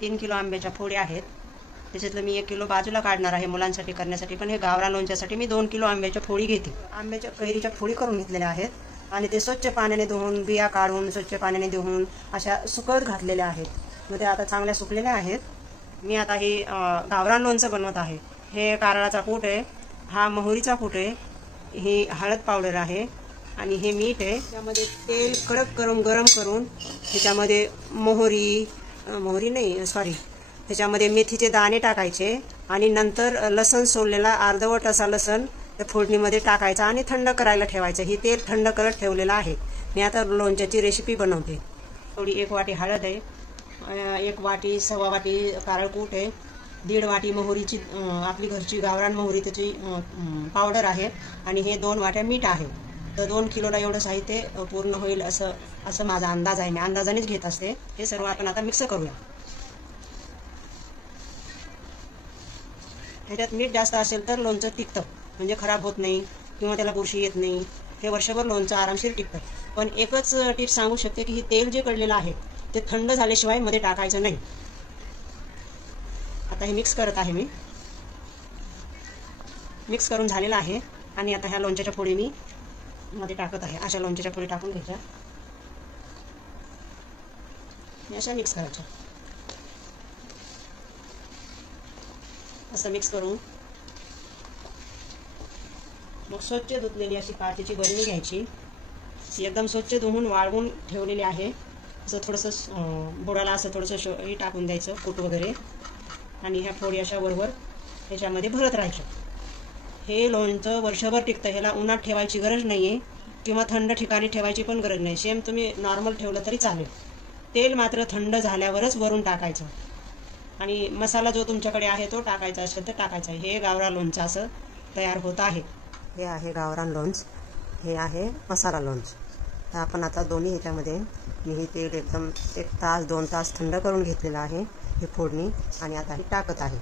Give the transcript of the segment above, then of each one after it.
3 kilo आंब्याच्या फोडी आहेत. त्याच्यातलं मी 1 किलो बाजूला काढणार आहे मुलांसाठी करण्यासाठी, पण हे गावरान लोणच्यासाठी मी 2 किलो आंब्याच्या फोडी घेते. आंब्याच्या कैरीच्या फोडी करून घेतलेल्या आहेत आणि ते स्वच्छ पाण्याने धुवून, बिया काढून स्वच्छ पाण्याने धुवून अशा सुकत घातलेल्या आहेत. मग ते आता चांगल्या सुकलेल्या आहेत. मी आता हे गावरान लोणचं बनवत आहे. हे कारळाचा कूट आहे, हा मोहरीचा कूट आहे, ही हळद पावडर आहे आणि हे मीठ आहे. त्यामध्ये तेल कडक करून गरम करून त्याच्यामध्ये त्याच्यामध्ये मेथीचे दाणे टाकायचे आणि नंतर लसण सोललेला अर्धवट असा लसण त्या फोडणीमध्ये टाकायचा आणि थंड करायला ठेवायचं. हे तेल थंड करत ठेवलेलं आहे. मी आता लोणच्याची रेसिपी बनवते. थोडी 1 वाटी हळद आहे, 1 वाटी सव्वा वाटी कारळकूट आहे, 1.5 वाटी मोहरीची आपली घरची गावरान मोहरी त्याची पावडर आहे आणि हे 2 वाट्या मीठ आहे. तर 2 किलोला एवढं साहित्य पूर्ण होईल असं माझा अंदाज आहे. मी अंदाजानेच घेत असते. हे सर्व आपण आता मिक्स करूया. ह्याच्यात मीठ जास्त असेल तर लोणचं टिकतं, म्हणजे खराब होत नाही किंवा त्याला बुरशी येत नाही. हे वर्षभर लोणचं आरामशीर टिकतं. पण एकच टिप सांगू शकते की हे तेल जे कढलेलं आहे ते थंड झाल्याशिवाय मध्ये टाकायचं नाही. आता हे मिक्स करत आहे. मी मिक्स करून झालेलं आहे आणि आता ह्या लोणच्याच्या फोडी मी मध्ये टाकत आहे. अशा लोणच्याच्या फोडी टाकून घ्यायच्या, अशा मिक्स करायच्या. असं मिक्स करून मग स्वच्छ धुतलेली अशी काचेची बरणी घ्यायची. एकदम स्वच्छ धुवून वाळवून ठेवलेली आहे. असं थोडंसं बुडाला असं थोडंसं हे टाकून द्यायचं, कूट वगैरे, आणि ह्या फोडी अशा वरवर ह्याच्यामध्ये भरत राहायच्या. हे लोणचं वर्षभर टिकतं. ह्याला उन्हात ठेवायची गरज नाही आहे किंवा थंड ठिकाणी ठेवायची पण गरज नाही. सेम तुम्ही नॉर्मल ठेवलं तरी चालेल. तेल मात्र थंड झाल्यावरच वरून टाकायचं आणि मसाला जो तुमच्याकडे आहे तो टाकायचा असेल तर टाकायचा. हे गावरान लोणचं असं तयार होत आहे. हे आहे गावरान लोणचं, हे आहे मसाला लोणचं. तर आपण आता दोन्ही ह्याच्यामध्ये मी हे तेल एकदम 1 तास 2 तास थंड करून घेतलेलं आहे. हे फोडणी आणि आता हे टाकत आहे.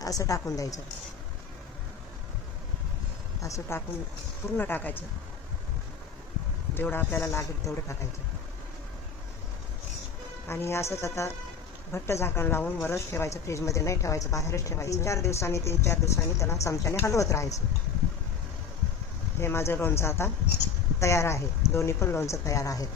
असं टाकून द्यायचं, असं टाकून पूर्ण टाकायचं. जेवढं आपल्याला लागेल तेवढं टाकायचं आणि असंच आता घट्ट झाकण लावून वरच ठेवायचं. फ्रीजमध्ये नाही ठेवायचं, बाहेरच ठेवायचं. 3-4 दिवसांनी त्याला चमच्याने हलवत राहायचं. हे माझं लोणचं आता तयार आहे. दोन्ही पण लोणचं तयार आहेत.